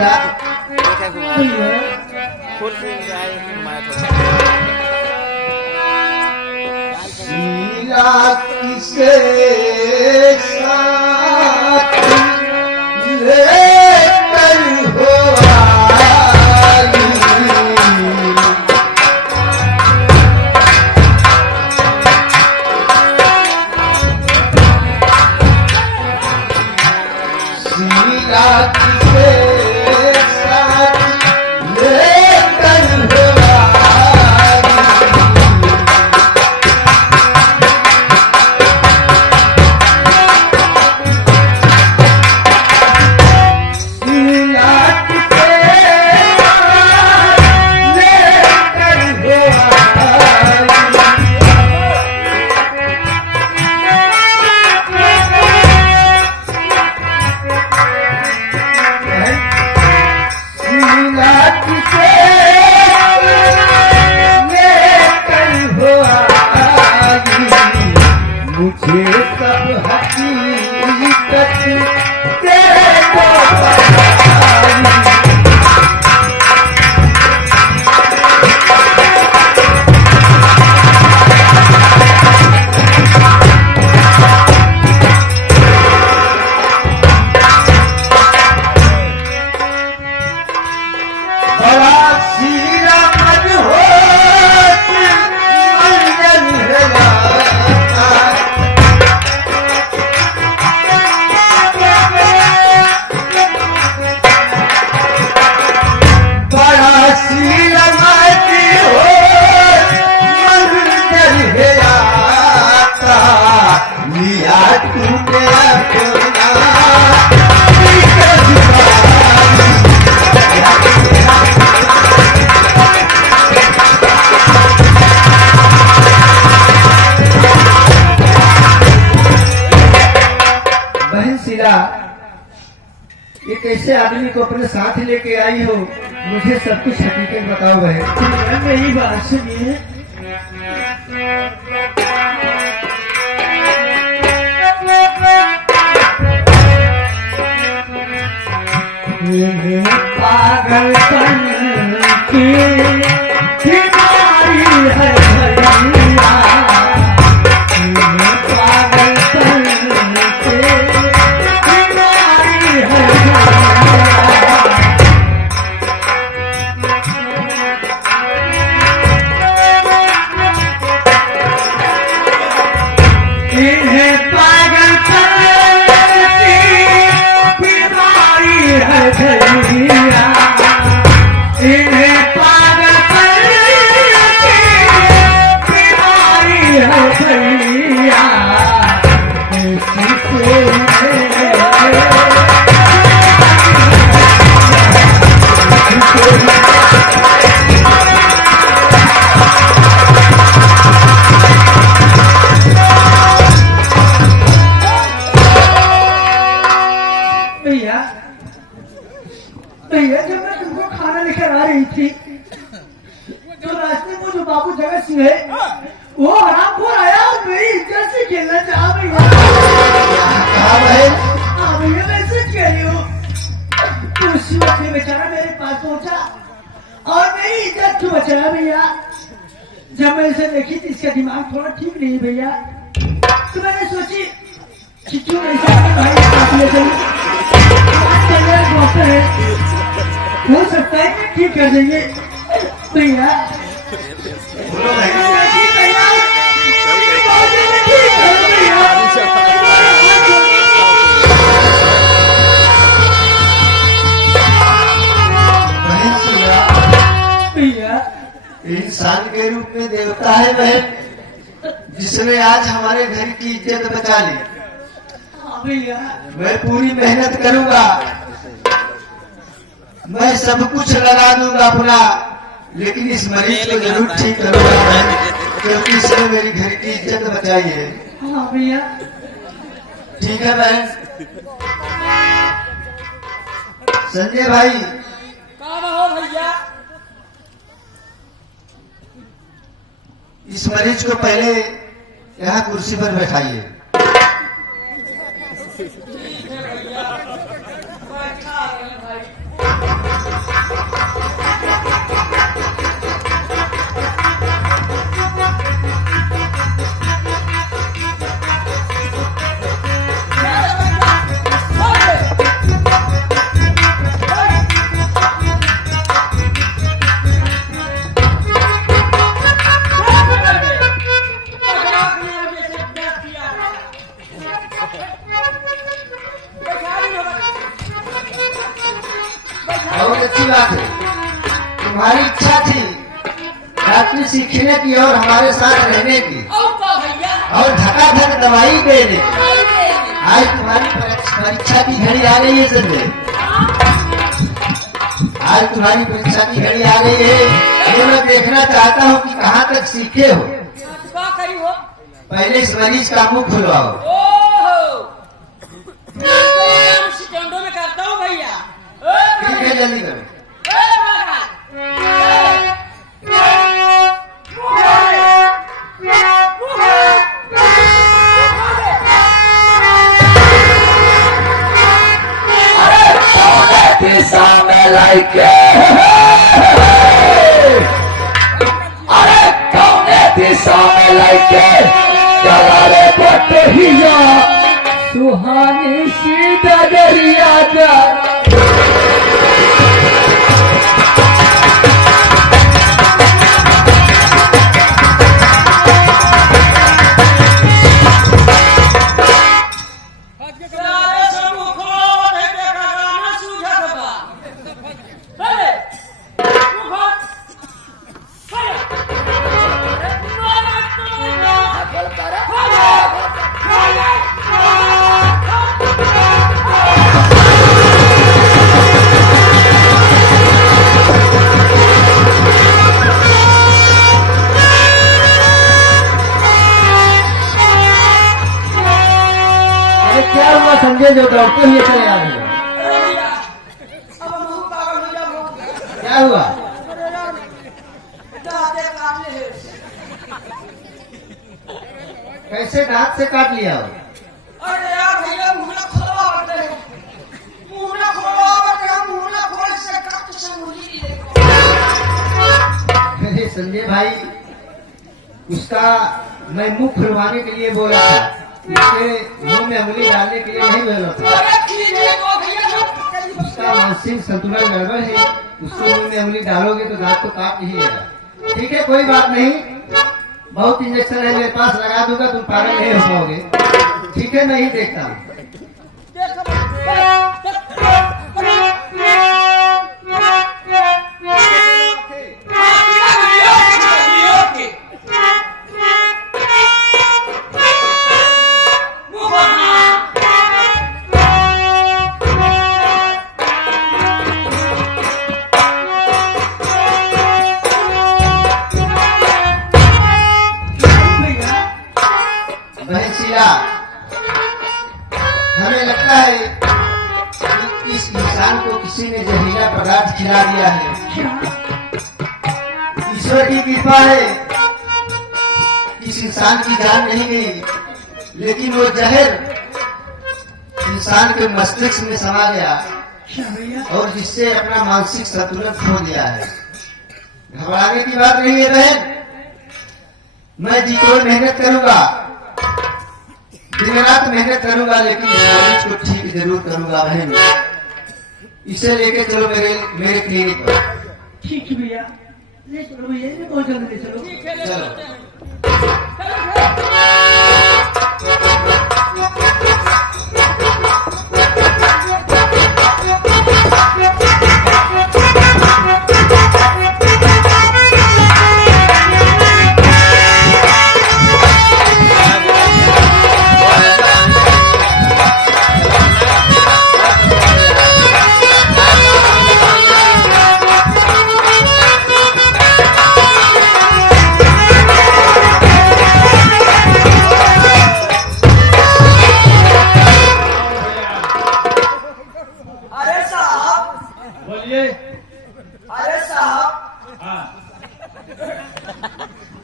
शीला शीला किसे साथ लेकर हो आई शीला किसे साथ लेकर हो आई शीला किसे साथ लेकर हो आई शीला किसे लेकर हो आई मुझे सब हकीकत तेरे को बताई बड़ा शीला मदहोश मंजन है लाता बड़ा शीला मदहोश मंजन है लाता लिया तूने अपना बहन शीला एक ऐसे आदमी को अपने साथ लेके आई हो मुझे सब कुछ हकीकत बताओ बहन मेरी बात सुनिए पागलपन की बीमारी है भैया पागलपन की बीमारी है इन्हें पागलपन की बीमारी है भैया इन्हें पागलपन की बीमारी है भैया इसी भैया भैया जब मैं तुमको खाना लेकर आ रही थी तो रास्ते में जो बाबू जगत सिंह है वो हरामखोर आया और मेरी इज्जत से खेलना चाहा भैया हाँ भैया मैं सच कह रही हूँ तो उसी वक्त ये बेचारा मेरे पास पहुंचा और मेरी इज्जत क्यों बचाया भैया जब मैं इसे देखी तो इसका दिमाग थोड़ा ठीक नहीं भैया तो मैंने सोची कि क्यों नहीं सकते भाई साथ ले चलूं डॉक्टर है हो सकता है कि ठीक कर देंगे भैया भैया इंसान के रूप में देवता है बहन जिसने आज हमारे घर की इज्जत बचा ली भैया मैं पूरी मेहनत करूंगा मैं सब कुछ लगा दूंगा अपना लेकिन इस मरीज को जरूर ठीक करूंगा मैं क्योंकि इसने मेरी घर की इज्जत बचाई है हाँ भैया ठीक है बहन संजय भाई कहाँ हो भैया इस मरीज को पहले यहाँ कुर्सी पर बैठाइए ठीक है भैया बैठा रहे हैं भाई बहुत अच्छी बात है। तुम्हारी इच्छा थी डॉक्टरी सीखने की और हमारे साथ रहने की और धकाधक दवाई देने की। आज तुम्हारी परीक्षा की घड़ी आ गई है संजय। आज तुम्हारी परीक्षा की घड़ी आ गई है। ये मैं देखना चाहता हूँ कि कहाँ तक सीखे हो। पहले इस मरीज का मुंह खुलवाओ। सेकंडों में करता हूँ भैया। ठीक है, जल्दी करो। अरे कौने दिशा में लाइके चला रे बटहिया सुहानी सी डगरिया जा। क्या हुआ संजय जो दौड़ते हुए चले आ रहे हो? क्या हुआ? कैसे दांत से काट लिया हो? अरे यार भैया मुंह ना खोलवा पड़ते हैं। मुंह ना खोलवा पड़ते हैं। मुंह ना खोल से कट से मुझे अरे संजय भाई, उसका मैं मुंह खुलवाने के लिए बोला था, उसके मुंह में उंगली डालने के लिए नहीं बोला था। उसका मानसिक संतुलन गड़बड़ है। उसको मुंह में उंगली डालोगे तो दांत तो काट ही लेगा। ठीक है, कोई बात नहीं। बहुत इंजेक्शन है मेरे पास, लगा दूंगा, तुम पागल नहीं हो पाओगे। ठीक है, मैं ही देखता हूँ। हमें लगता है कि इस इंसान को किसी ने जहरीला पदार्थ खिला दिया है। ईश्वर की कृपा है, इस इंसान की जान नहीं गई, लेकिन वो जहर इंसान के मस्तिष्क में समा गया और जिससे अपना मानसिक संतुलन खो दिया है। घबराने की बात नहीं है बहन, मैं जी तोड़ मेहनत करूंगा, दिन रात मेहनत करूंगा, लेकिन इस मरीज को ठीक जरूर करूंगा बहन। इसे लेके चलो मेरे क्लिनिक पर। ठीक है भैया, ले चलो भैया, ये बहुत जल्दी ले चलो। चलो। बोलिए। अरे साहब,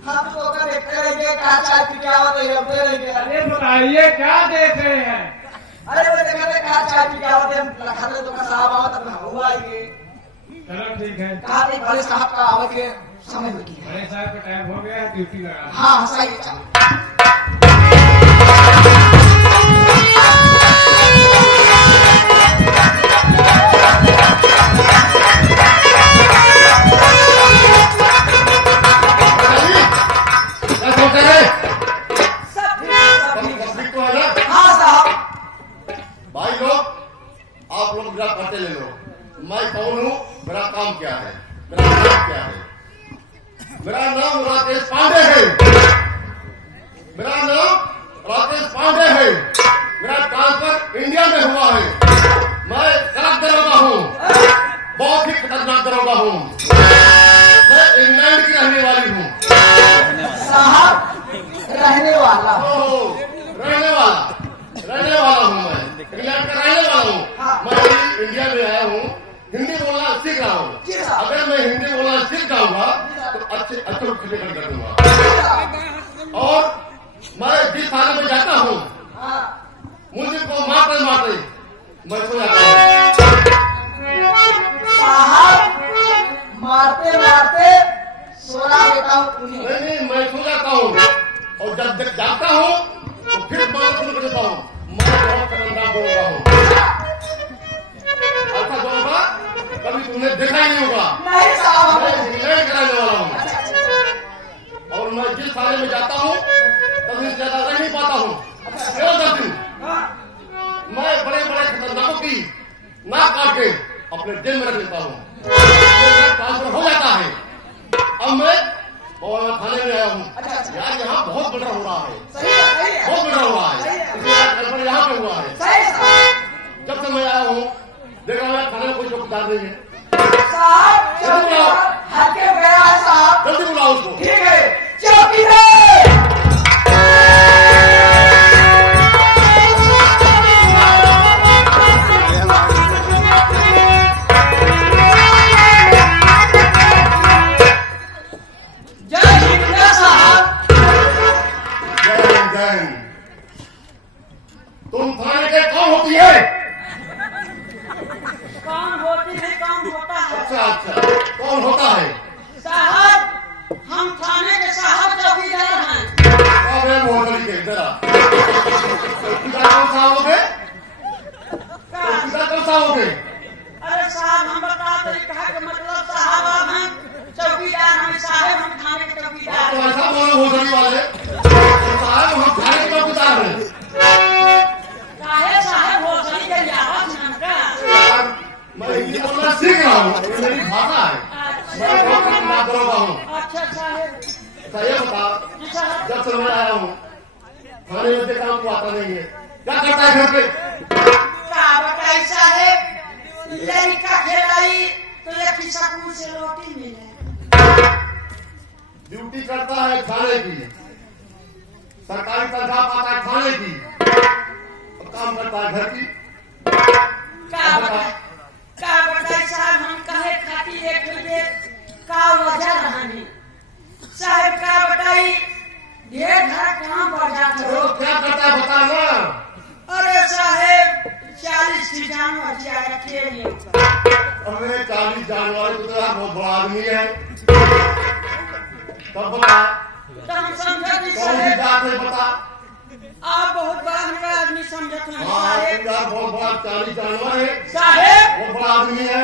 हम तो का देखते रहेंगे, कहाँ चाय पी के आओ तो रखते रहेंगे। अरे बताइए क्या देख रहे हैं? अरे वो देखा थे कहाँ चाय पी के आओ थे, रखा थे तो का साहब आओ तब हम आएंगे। चलो ठीक है। कहा थे बड़े साहब का आवे के समय हो गया। बड़े साहब का टाइम हो गया है, ड्यूटी लगा। हाँ सही है। हाँ साहब, में हुआ है। मैं कड़क दरोगा हूँ, बहुत ही खतरनाक दरोगा हूँ। मैं इंग्लैंड की रहने वाली हूँ। साहब रहने वाला रहने वाला हूँ। मैं इंग्लैंड का रहने वाला हूँ। मैं अभी इंडिया में आया हूँ, हिंदी बोलना सीख रहा हूँ। अगर मैं हिंदी बोलना सीख जाऊंगा तो अच्छे रूप से कर दूंगा। और मैं जिस थाने में जाता हूँ, मुझे को मारते मैं सो जाता हूँ। साहब मारते मारते सोना देता हूँ। नहीं, मैं सो जाता हूँ और जब जागता हूँ तो फिर मार शुरू कर देता हूँ। मैं बहुत खतरनाक दौड़ता हूँ। ऐसा दौड़गा कभी तुमने देखा ही नहीं होगा। नहीं साहब मैं इंग्लैंड कराने वाला हूँ और मैं जिस थाने में जाता हूँ कभी ज्यादा रह नहीं पाता हूँ। क्यों करती मैं बड़े बड़े खतरनाकों की नाक काट के अपने जेल में रख लेता हूँ। ट्रांसफर हो जाता है। अब मैं थाने में आया हूँ। यार यहाँ बहुत बड़ा हो रहा है, बहुत बड़ा हो रहा है। इसलिए यहाँ पे हुआ है। जब से मैं आया हूँ देखा मैं थाने में कोई चौकीदार नहीं है। साहब हल्के गया है साहब। जल्दी बुलाओ उसको। ठीक है चौकीदार। तुम थाने के कौन होती है? कौन होती है कौन होता है? अच्छा कौन होता है? साहब हम थाने के साहब चौकीदार हैं। अबे मोहल्ली के जरा चौकीदार कौन सा होगे? चौकीदार कौन सा होगे? अरे साहब हम बताते हैं कहा के मतलब साहब आप हैं चौकीदार हम साहब हम थाने के चौकीदार। तो ऐसा बोलो मोहल्ली वाले साहब हम थाने के चौकीदार हैं। काहे साहब हो सही के आवाज ननका। मैं हिंदी बोलना सीख रहा हूँ, ये मेरी भाषा है। मैं बहुत खतरनाक दरोगा हूँ। अच्छा साहब अच्छा ये बता, जब से मैं आया हूँ थाने में देखा हूँ तू आता नहीं है, क्या करता है घर पे? का बताई साहब लड़का खेलाई तो एक ही सकून से रोटी मिले। ड्यूटी करता है थाने की, सरकारी तनख्वाह पाता है थाने की, और काम करता है घर की। का बताई साहब हम कहे खाती एक मुझे का वजह रहनी साहब का बताई ढेर घर काम बढ़ जाते तो हो। क्या करता है बता ना। अरे साहब 40 की जानवर ज्यादा खेल अरे 40 जानवर तो यार बहुत बड़ा आदमी है। तब बता तो हम समझा नहीं कौन सी साहब जात है बता। आप बहुत बड़ा हमारा आदमी समझते हैं हाँ साहब। तू यार बहुत बड़ा 40 जानवर है, साहब बहुत बड़ा आदमी है।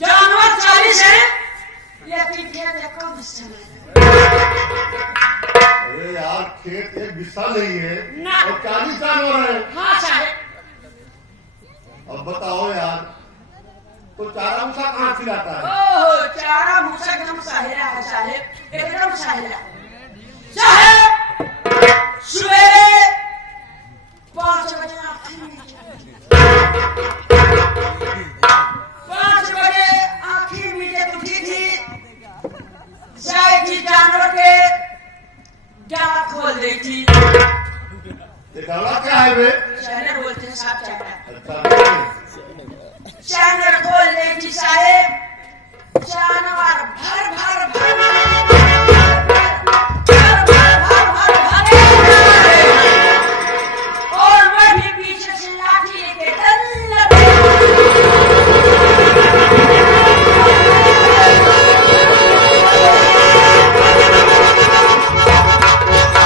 जानवर 40 है लेकिन खेत कम समय। अरे यार खेत एक बिस्सा नहीं है ना। और 40 जानवर है। हाँ साहब अब बताओ यार तो चारा भूसा कहाँ खिलाता है? ओह चारा भूसा एकदम सहेला है साहब एकदम सहेला। साहब सवेरे 5 बजे 5 बजे आँखी मीटे उठी थी जाए थी जानवर के डाला खोल दी थी। ये डाला क्या है बे? चैनल बोलते हैं साहब चैनल। अच्छा चैनल खोल दी थी साहब जानवर भर भर भर और मैं भी पीछे से लाठी लेके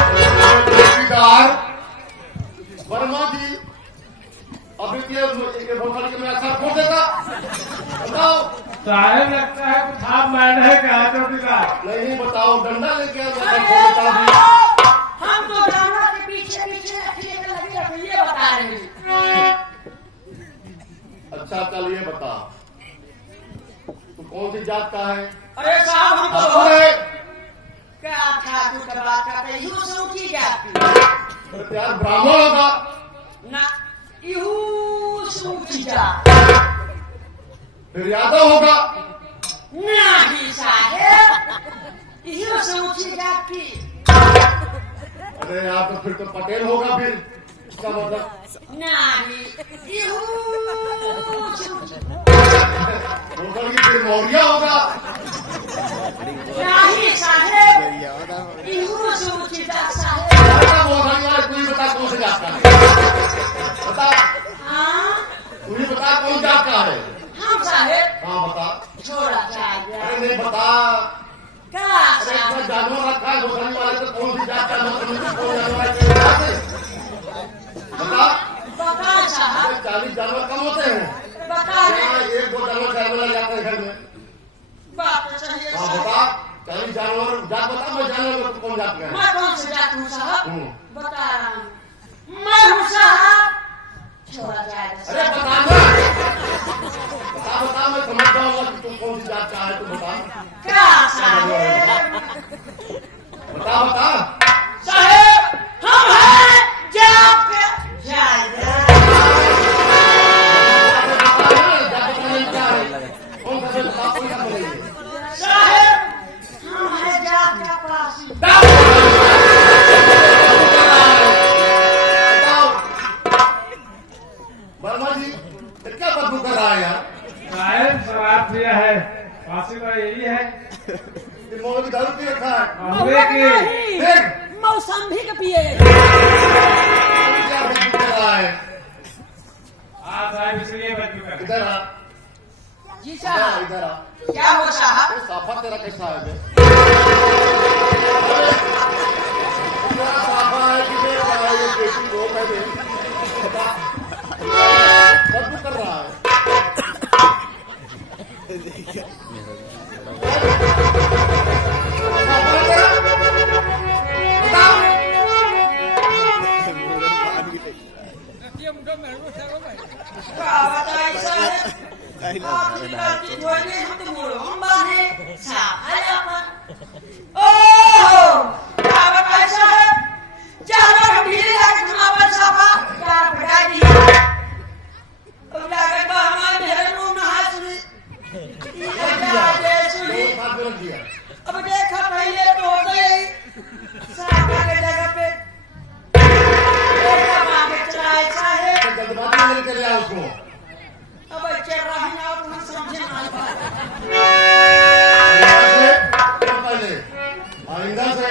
चौकीदार वर्मा जी अभी के भोपाल के मैं अच्छा खोल देता। बताओ। साहेब लगता है कुछ आप मैंने कहा चौकीदार। नहीं बताओ डंडा लेके मैं अच्छा खोल देता भी। हम तो जानवर के पीछे पीछे लाठी लेकर लगे हैं, ये बता रहे हैं। अच्छा चल ये बता तू कौन सी जात का है? अरे साहब हम तो अरे क्या था तू का बात करते यूं से उठी जाती यार ब्राह्मण होगा। ना इहू सूचिता फिर यादव होगा। नहीं साहेब, यो सूचिता की अरे आप तो फिर तो पटेल होगा। फिर इसका मतलब नहीं, यो सूचिता होगा कि फिर मौर्य होगा। नहीं साहेब, यो सूचिता साहेब। ऐसा बोल रहा है, तू ही बता कौन से जात का है। बता, हाँ तू ही बता कौन जात का है। हम साहेब हाँ बता। छोड़ा चाहिए अरे नहीं बता। क्या अरे साहेब? इतना जानवर रखा है गोसाई वाले तो कौन सी जात का मतलब कौन जानवर है, किस जात है? बता। बता साहब, अरे 40 जानवर कम होते हैं। बता यहाँ एक दो जानवर चार लग जाते हैं घर में। बात तो सही है हाँ साहब। बता। 40 जानवर जात बता, मैं जानवर को कौन जात का है। मैं कौन से जात हूँ साहब? बता रहा हूँ, मैं हूँ साहब। छोड़ा जाएगा अरे साहब। बता ना। बता मैं समझ जाऊंगा कि तुम कौन सी जात का है। तू बता। क्या साहेब? बता। साहेब हम हैं जात के जाएगा। कौन सा बता, कोई का बोलेंगे। साहेब हम हैं जात का पासी। वर्मा जी क्या बदबू कर रहा है यार। साहेब शराब पिया है, फांसी का यही है। ये मोह की दारू पी रखा है। हुए कि देख मौसम्बी के पिए। क्या बदबू कर रहा है। साहब इसलिए बच चुका है। इधर आ। जी साहब, इधर आ। क्या हो साहब? अरे साफा तेरा कैसा है बे? तेरा साफा है कि बेटा है, ये बेटी को मैं दे। बता। बदबू कर रहा है। साफा तेरा? बताओ। क्या बताइए साहेब? आपकी गलती धोने हम तो मुरम्बा है साहब है अपन। ओह क्या बताइए साहेब? चारों हम ढीले लाके हमारा साफा क्या बढ़ा दिया। अब लागत बा हमारे मेरे रूम में हाथ सुनी। ये क्या दे सुनी। दो साथ में रख दिया। अब देखा पहले तो हो गई साफा के जगह पे। देखा मांगे चलाए साहेब। तो जल्दबाजी में लेकर लिया उसको। अब चल रहा है ना तो हम समझे ना बात। पहले आइंदा से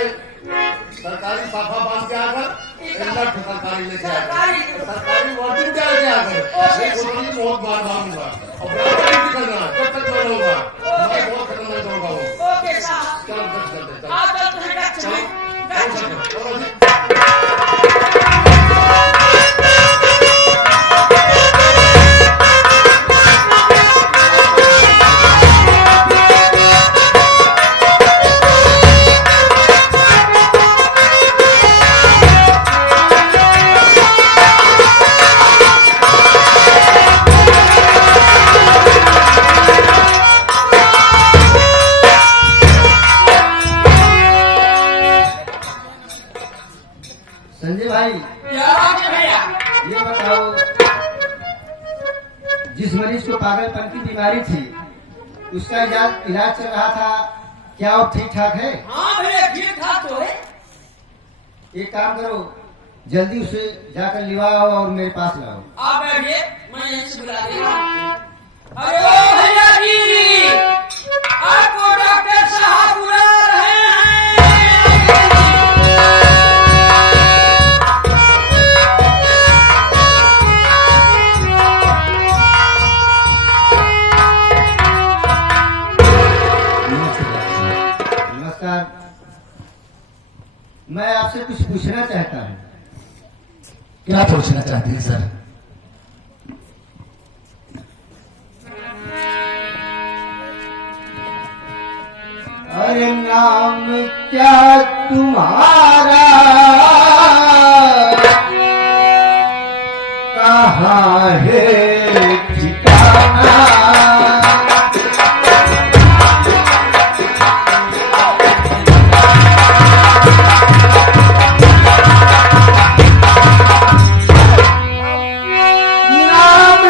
सरकारी साफा बांध के आकर इलाज सरकारी लेके आकर सरकारी वर्दी के आगे आकर मैं कोई बहुत बार मांगूंगा और बराबर नहीं करना है। कब तक मैं रहूंगा। मैं बहुत खतरनाक होगा वो। ओके साहब, चल बच चलते चल। आप चलते हैं गच्छ में। गच्छ में। चलो जी। संजय भाई क्या बात है भैया? ये बताओ, जिस मरीज को पागलपन की बीमारी थी उसका इलाज चल रहा था, क्या वो ठीक ठाक है? हाँ भैया ठीक ठाक तो है। एक काम करो, जल्दी उसे जाकर लिवाओ और मेरे पास लाओ। आप बैठिए, मैं यहीं से बुला देगा। अरे ओ भैया जी, आपको डॉक्टर साहब बुला रहे हैं। नमस्कार, मैं आपसे कुछ पूछना चाहता हूँ। क्या पूछना चाहते हैं सर? अरे नाम क्या तुम्हारा, कहाँ है ठिकाना? नाम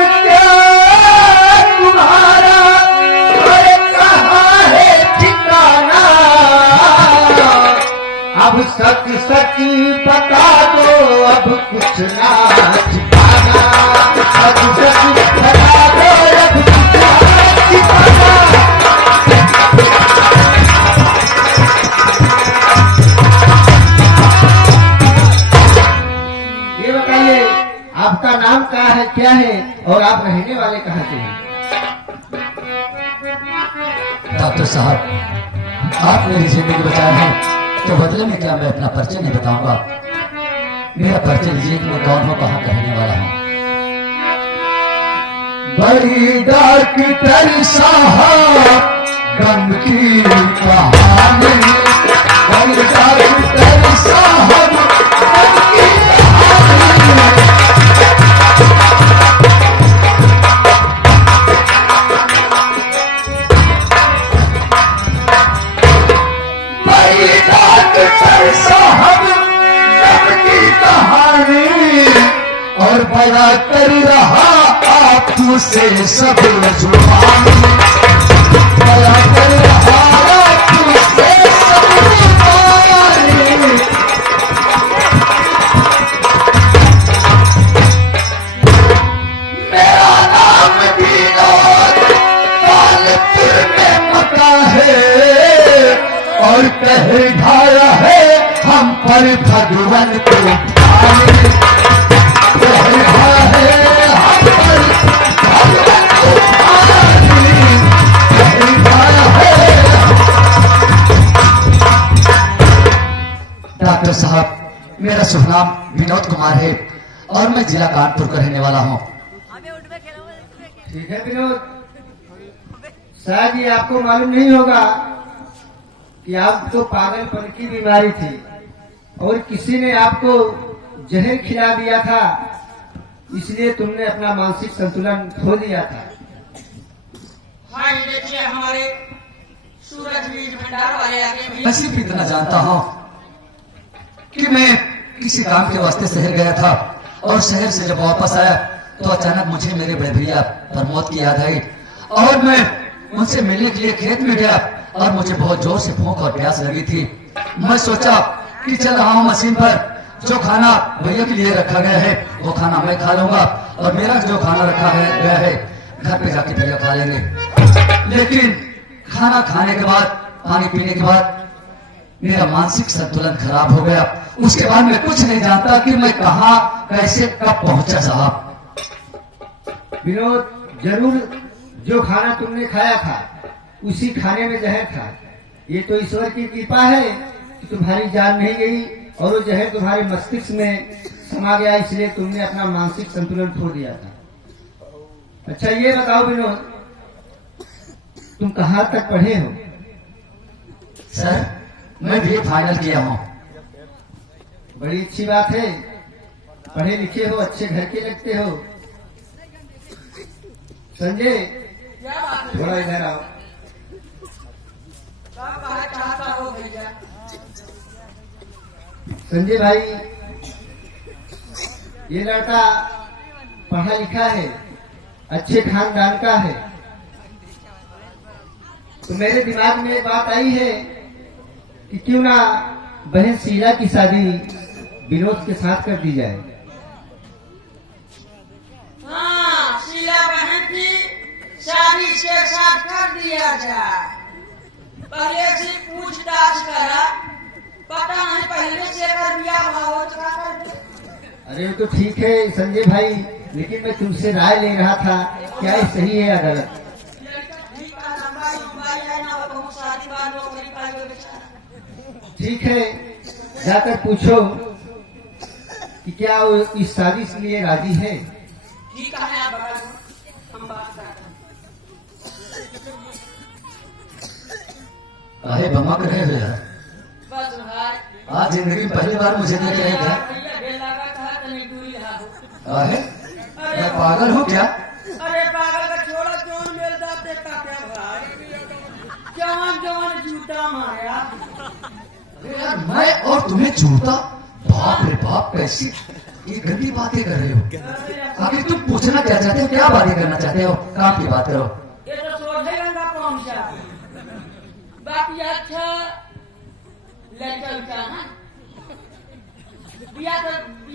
आपका नाम क्या है और आप रहने वाले कहाँ के हैं? डॉक्टर साहब, आप मेरी जिंदगी बचाए हैं तो बदले में क्या मैं अपना परिचय नहीं बताऊंगा? मेरा परिचय लीजिए कि मैं कौन हूँ, कहाँ का रहने वाला हूँ। बड़ी डॉक्टर साहब गम की कहानी, बड़ी डॉक्टर साहब गम की कहानी। बड़ी डॉक्टर साहब गम की कहानी और बड़ा कर रहा आपू से सब जुबान, बड़ा कर रहा आपू से सब जुबान। मेरा नाम विनोद कानपुर में मका है और कह ढाया है हम पर भगवान को ठाने। डॉक्टर साहब, मेरा शुभ नाम विनोद कुमार है और मैं जिला कानपुर का रहने वाला हूँ। ठीक है विनोद, शायद ये आपको मालूम नहीं होगा कि आपको पागलपन की बीमारी थी और किसी ने आपको जहर खिला दिया था, इसलिए तुमने अपना मानसिक संतुलन खो दिया था। हाँ, ये देखिए हमारे सूरज बीज भंडार वाले आगे भी। मैं सिर्फ इतना जानता हूँ कि मैं किसी काम के वास्ते शहर गया था और शहर से जब वापस आया तो अचानक मुझे मेरे बड़े भैया प्रमोद की याद आई और मैं उनसे मिलने के लिए खेत में गया और मुझे बहुत जोर से भूख और प्यास लगी थी। मैं सोचा कि चल रहा हूँ मशीन पर, जो खाना भैया के लिए रखा गया है वो खाना मैं खा लूंगा और मेरा जो खाना रखा गया है घर पे जाके भैया खा लेंगे। लेकिन खाना खाने के बाद, पानी पीने के बाद मेरा मानसिक संतुलन खराब हो गया। उसके बाद मैं कुछ नहीं जानता कि मैं कहाँ, कैसे, कब पहुंचा साहब। विनोद, जरूर जो खाना तुमने खाया था उसी खाने में जहर था। ये तो ईश्वर की कृपा है कि तुम्हारी जान नहीं गई और वो जहर तुम्हारे मस्तिष्क में समा गया, इसलिए तुमने अपना मानसिक संतुलन खो दिया था। अच्छा ये बताओ विनोद, तुम कहाँ तक पढ़े हो? सर, मैं BA फाइनल किया हूँ। बड़ी अच्छी बात है, पढ़े लिखे हो, अच्छे घर के लगते हो। संजय, क्या बात है? थोड़ा इधर आओ। क्या कहा चाहता हो भैया? संजय भाई, ये लड़का पढ़ा लिखा है, अच्छे खानदान का है, तो मेरे दिमाग में एक बात आई है कि क्यों ना बहन शीला की शादी विनोद के साथ कर दी जाए। हाँ, शीला बहन की शादी के साथ कर दिया जाए। पहले से पूछताछ करा, पता नहीं पहले से कर दिया भाव तो क्या कर दिया? अरे तो ठीक है संजय भाई, लेकिन मैं तुमसे राय ले रहा था, क्या ये सही है या गलत? ठीक है, जाकर पूछो कि क्या वो इस शादी के लिए राजी है। ठीक है, आप बगल में, हम बात करते हैं। काहे बमक रहे हो यार? बस भाई, आज जिंदगी में पहली बार मुझे देख रहे क्या? भैया बेल लगा था तो नहीं दूरी रहा हो। काहे? मैं पागल हूँ क्या? अरे पागल का छोड़ा, क्यों मेरे दांत देखता क्या भाई? जवान जवान जूता मारा। अरे यार, मैं और तुम्हें जूता? बाप रे बाप, कैसी ये गंदी बातें कर रहे हो। आखिर तुम पूछना क्या चाहते हो, क्या बातें करना चाहते हो? काम की बात करो। ये तो सोझे रंगा पहुंचा। बाकी अच्छा लड़का उठा ना, बिया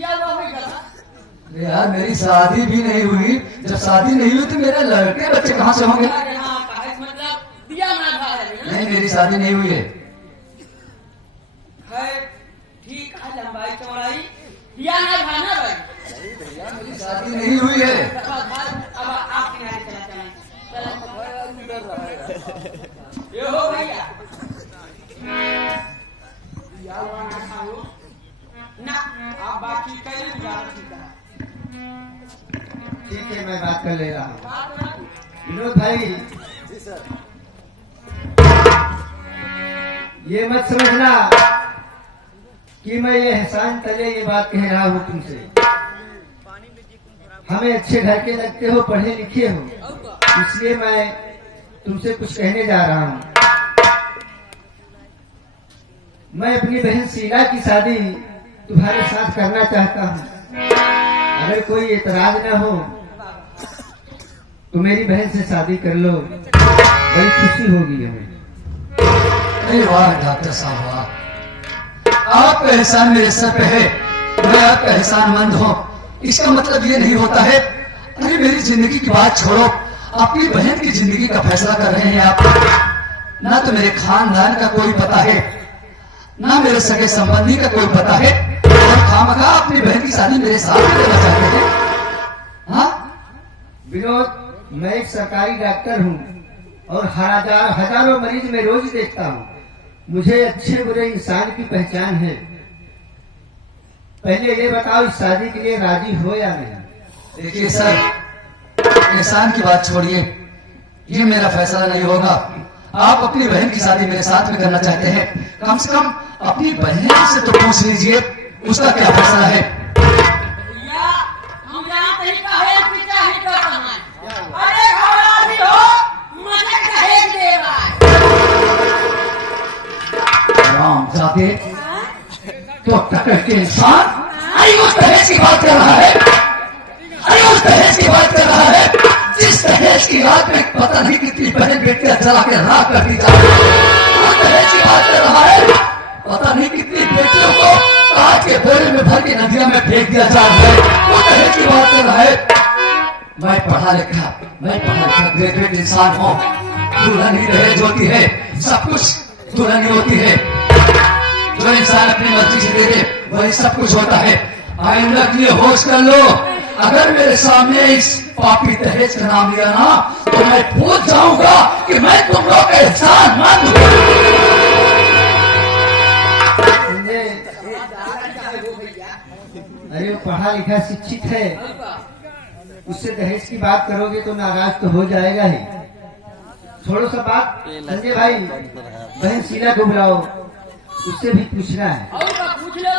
हुआ हो गया। अरे यार, मेरी शादी भी नहीं हुई। जब शादी नहीं हुई तो मेरे लड़के बच्चे कहाँ से होंगे? अरे हाँ, कहा मतलब बिया ना खा रहे नहीं, मेरी शादी नहीं हुई है। है। ठीक है, लंबाई चौड़ाई बिया ना खाना भाई। मेरी शादी नहीं हुई है। अब आप किनारे चला ये हो भैया ना आप बाकी कहीं ठीक है, मैं बात कर ले रहा हूँ। विनोद भाई, ये मत समझना कि मैं ये एहसान तले ये बात कह रहा हूँ तुमसे। हमें अच्छे घर के लगते हो, पढ़े लिखे हो, इसलिए मैं तुमसे कुछ कहने जा रहा हूँ। मैं अपनी बहन शीला की शादी तुम्हारे साथ करना चाहता हूँ। अगर कोई एतराज न हो तो मेरी बहन से शादी कर लो, बड़ी खुशी होगी हमें। अरे वाह डॉक्टर साहब, वाह, आपका एहसान मेरे सर पे है, मैं आपका एहसानमंद हूँ। इसका मतलब ये नहीं होता है। अरे मेरी जिंदगी की बात छोड़ो, अपनी बहन की जिंदगी का फैसला कर रहे हैं आप। ना तो मेरे खानदान का कोई पता है, ना मेरे सगे संबंधी का कोई पता है, और खामखा अपनी बहन की शादी मेरे साथ में देना चाहते हैं। हाँ विनोद, मैं एक सरकारी डॉक्टर हूँ और हजारों मरीज में रोज देखता हूँ। मुझे अच्छे बुरे इंसान की पहचान है। पहले ये बताओ, इस शादी के लिए राजी हो या नहीं? देखिए सर, एहसान की बात छोड़िए, ये मेरा फैसला नहीं होगा। आप अपनी बहन की शादी मेरे साथ में करना चाहते हैं, कम से कम अपनी बहन से तो पूछ लीजिए उसका क्या फैसला है। या हम यहाँ कहीं कहे कि चाहे तो कमाए, अरे घबरा भी हो मुझे कहे देगा। राम जाते तो टकर के इंसान, अरे उस दहेज की बात कर रहा है, अरे उस दहेज की बात कर रहा है जिस दहेज की रात में पता नहीं कितनी बहन बेटियां जला के राख कर दी जा रही है। उस दहेज की बात कर रहा है, पता नहीं कितनी बेटियों को काट के बोरे में भर के नदियों में फेंक दिया जा रहा है। वो दहेज की बात कर रहा है। मैं पढ़ा लिखा ग्रेजुएट इंसान हूँ। दुल्हन ही दहेज होती है, सब कुछ दुल्हन ही होती है। जो इंसान अपनी मर्जी से दे दे वही सब कुछ होता है। आइंदा के लिए होश कर लो, अगर मेरे सामने इस पापी दहेज का नाम लिया ना तो मैं भूल जाऊंगा कि मैं तुम लोग का एहसानमंद हूं। अरे वो पढ़ा लिखा शिक्षित है, उससे दहेज की बात करोगे तो नाराज तो हो जाएगा ही। छोड़ो सब बात। संजय भाई, बहन शीला को बुलाओ, उससे भी पूछना है। और पूछ लो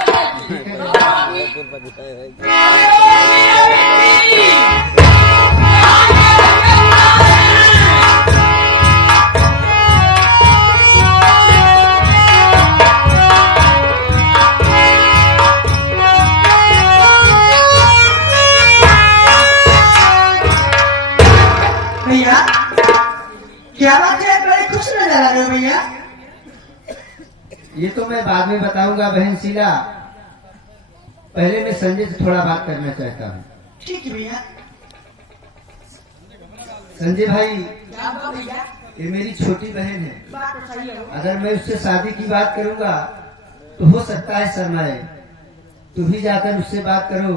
भैया क्या बात है, बड़े खुश नजर आ रहे हो भैया। ये तो मैं बाद में बताऊंगा बहन शीला, पहले मैं संजय से थोड़ा बात करना चाहता हूँ। ठीक है भैया। संजय भाई, क्या बात भैया, ये मेरी छोटी बहन है। बात तो सही है। अगर मैं उससे शादी की बात करूंगा तो हो सकता है शर्माए। तू भी जाकर उससे बात करो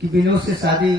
कि विनोद से शादी